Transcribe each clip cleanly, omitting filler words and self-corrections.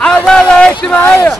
عدالة اجتماعية.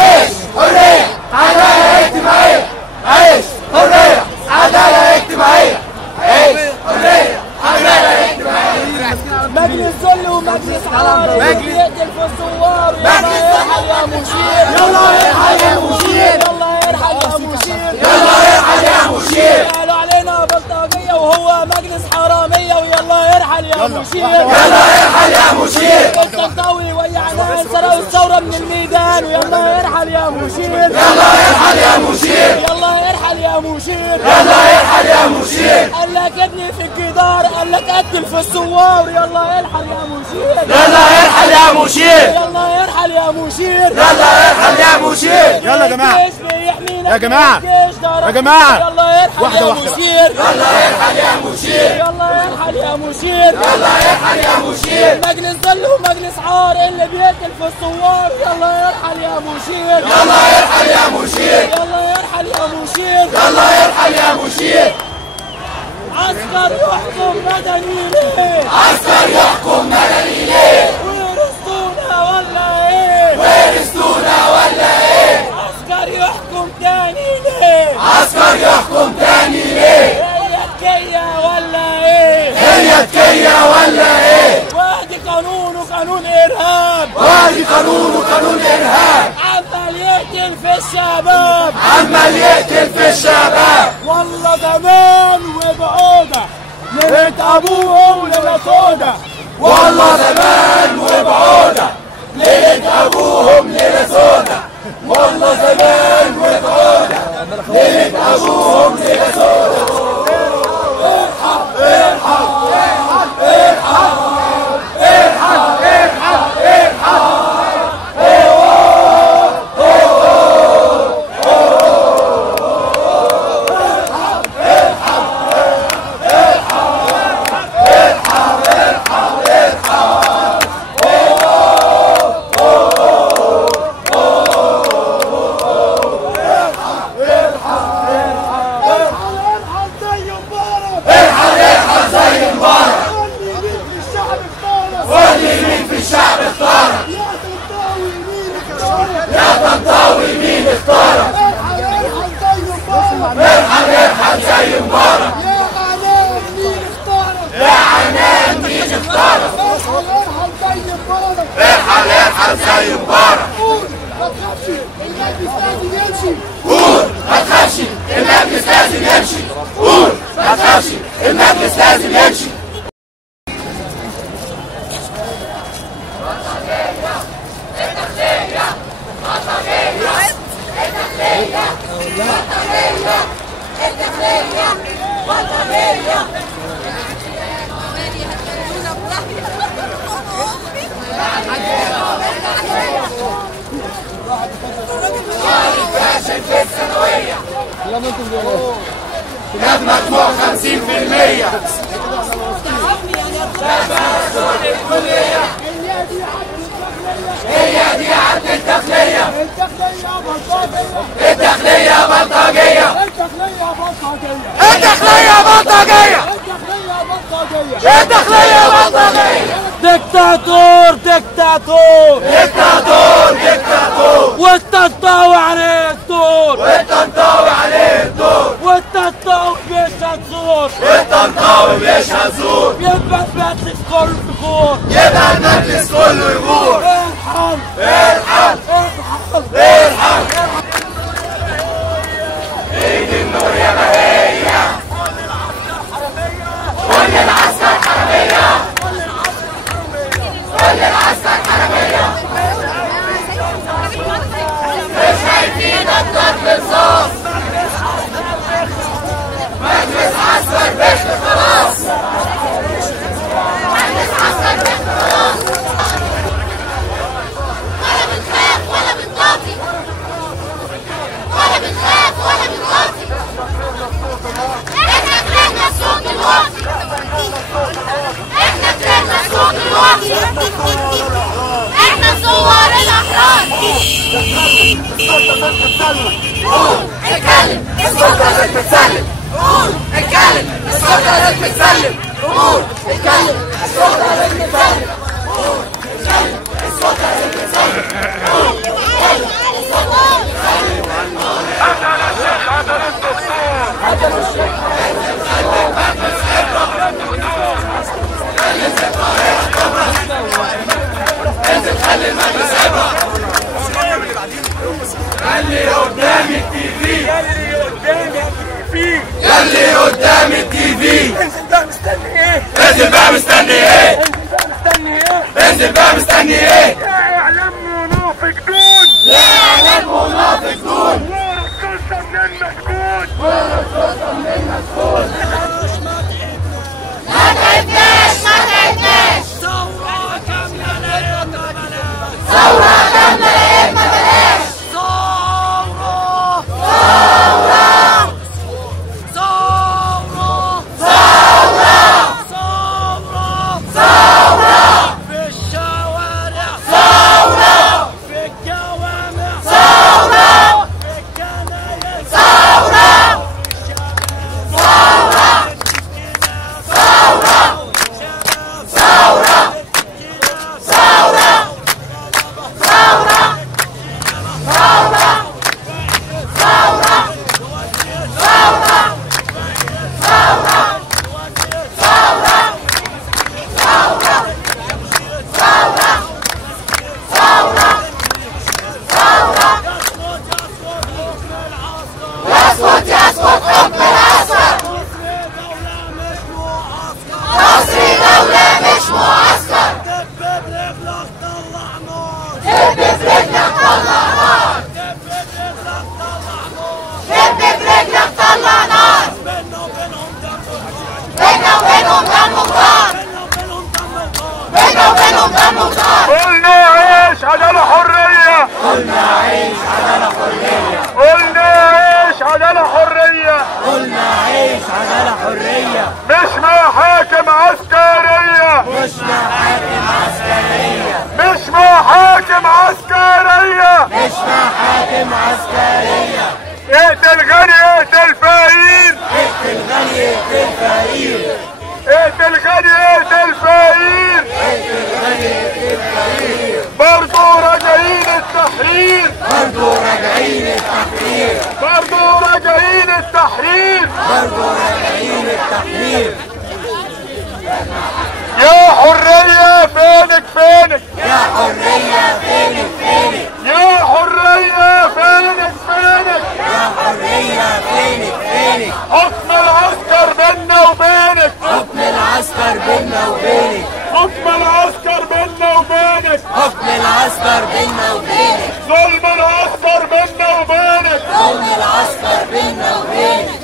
عيش حرية عدالة اجتماعية. عيش حرية عدالة اجتماعية. عيش حرية عدالة اجتماعية. مجلس ذل ومجلس عار بيقتل في الثوار. يلا ارحل يا مشير. يلا ارحل يا مشير. يلا ارحل يا مشير. يلا ارحل يا مشير. قالوا علينا بلطجية وهو مجلس حرامية. ويلا ارحل يا مشير. يلا ارحل يا مشير. الطنطاوي ويعنا سرقوا الثورة من الميدان. ويلا ارحل يا مشير. يلا ارحل يا مشير. يلا ارحل يا مشير. يلا ارحل يا مشير. قال لك ابني في الجدار. قال لك قتل في الثوار. يلا ارحل يا مشير. يلا ارحل يا مشير. يلا ارحل يا مشير. يلا ارحل يا مشير. يلا يا جماعة. يا جماعة. يا جماعة. يلا ارحل يا مشير. يلا ارحل يا مشير. يلا ارحل يا مشير. يلا ارحل يا مشير. مجلس ذل ومجلس عار اللي بيقتل في الثوار. يلا ارحل يا مشير. يلا ارحل يا مشير. يلا ارحل يا مشير. يلا ارحل يا مشير. عسكر يحكم مدني ليه؟ عسكر يحكم مدني ليه؟ ورثونا ولا ايه؟ ورثونا ولا ايه؟ عسكر يحكم تاني ليه؟ عسكر يحكم تاني ليه؟ هي تكية ولا ايه؟ هي تكية ولا ايه؟ وادي قانون وقانون ارهاب. وادي قانون وقانون ارهاب. عمال يقتل في الشباب. عمال يقتل في الشباب. والله زمان وبعودة ليلة ابوهم ليلة سودة. والله زمان وبعودة ليلة أبوهم ليلة سودا والله زمان وتعودة ليلة أبوهم ليلة سودا. ارحب ارحب ارحب ارحب ارحب ارحب ارحب زي مبارك. ما تخافش المجلس لازم يمشي. قول ما تخافش المجلس لازم يمشي. قول ما تخافش المجلس لازم يمشي. فاشل في الثانوية جاب مجموع 50%. هي دي عدل الداخلية. الداخلية بلطجية. الداخلية بلطجية. الداخلية بلطجية. دكتاتور دكتاتور دكتاتور دكتاتور. والتنطوي عليه الدور. والتنطوي عليه الدور. والتنطوي بيشهد زور. والتنطوي بيشهد زور. يبقى المجلس كله يغور. يبقى المجلس كله يغور. ارحم ارحم ارحم ارحم. ايد النور يا بهية. كل العسكر حرامية. كل العسكر حرامية. مش شايفين الضرب رصاص. مجلس عسكر بيخلص خلاص. مجلس عسكر بيخلص خلاص. ولا بنخاف ولا بنطاطي. ولا بنخاف ولا بنطاطي. احنا كرهنا الصوت الواطي. احنا كرهنا الصوت الواطي. احنا ثوار الاحرار. قول اتكلم السلطة لازم تتسلم. قول اتكلم السلطة لازم تتسلم. قول اتكلم السلطة لازم تتسلم. قول اتكلم السلطة لازم تتسلم. قول اتكلم السلطة انزل خلي المجلس عبرة. ياللي قدام التيفي. ياللي قدام التيفي. انزل بقى مستني ايه؟ انزل بقى مستني ايه؟ يا اعلام منافقون. يا اعلام منافقون. ورا السلطة من المسكون. ورا السلطة من المسكون. ما تعبناش ما تعبناش. ثورة كاملة لا يقبل. قلنا عيش عدالة حرية. قلنا عيش عدالة حرية. قلنا عيش عدالة حرية. مش محاكم عسكرية. مش محاكم عسكرية. مش محاكم عسكرية. مش محاكم عسكرية. اقتل غني اقتل فقير. اقتل غني اقتل فقير. اقتل غني اقتل فقير. اقتل غني اقتل فقير. برضو راجعين التحرير. برضو راجعين التحرير. برضو راجعين التحرير. برضو راجعين التحرير. يا حرية فينك فينك. يا حرية فينك فينك. يا حرية فينك فينك. يا حرية فينك فينك. حكم العسكر بينا وبينك. حكم العسكر بينا وبينك. حكم العسكر بينا وبينك. حكم العسكر بينا وبينك. ظلم العسكر بينا وبينك. ظلم العسكر بينا وبينك.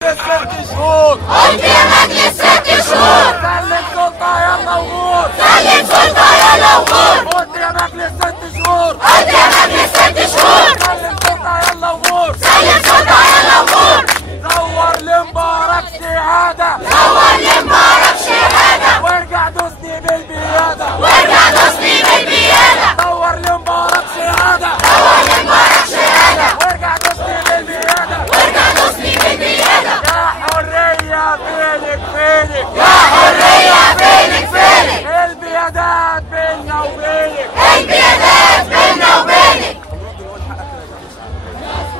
6 شهور. قلت يا مجلس 6 شهور. سلم سلطة يلا وغور. سلم سلطة يلا وغور. قلت يا مجلس 6 شهور. قلت يا مجلس 6 شهور. سلم سلطة يلا وغور. سلم سلطة يلا وغور. دور لمبارك شهادة. دور لمبارك شهادة. وارجع دوسني بالبيادة. وارجع دوسني بالبيادة. دور لمبارك شهادة. دور لمبارك شهادة. وارجع دوسني بالبيادة. وارجع دوسني بالبيادة. يا حرية فينك فينك. يا حرية فينك فينك. البيادات بيننا وبينك. البيادات بيننا وبينك.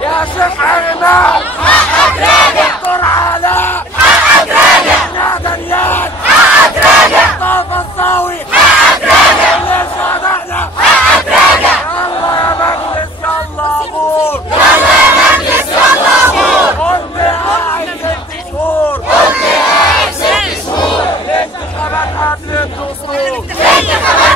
يا شيخ عماد حقك راجع. دكتور علاء حقك راجع. يا دنيال حقك راجع. طه الصاوي حقك راجع. ليش شهدائنا حقك راجع. يلا يا مجلس يلا غور. يلا يا مجلس يلا غور. قلت قاعد 6 شهور. قلت قاعد 6 شهور. الانتخابات قبل الدستور. الانتخابات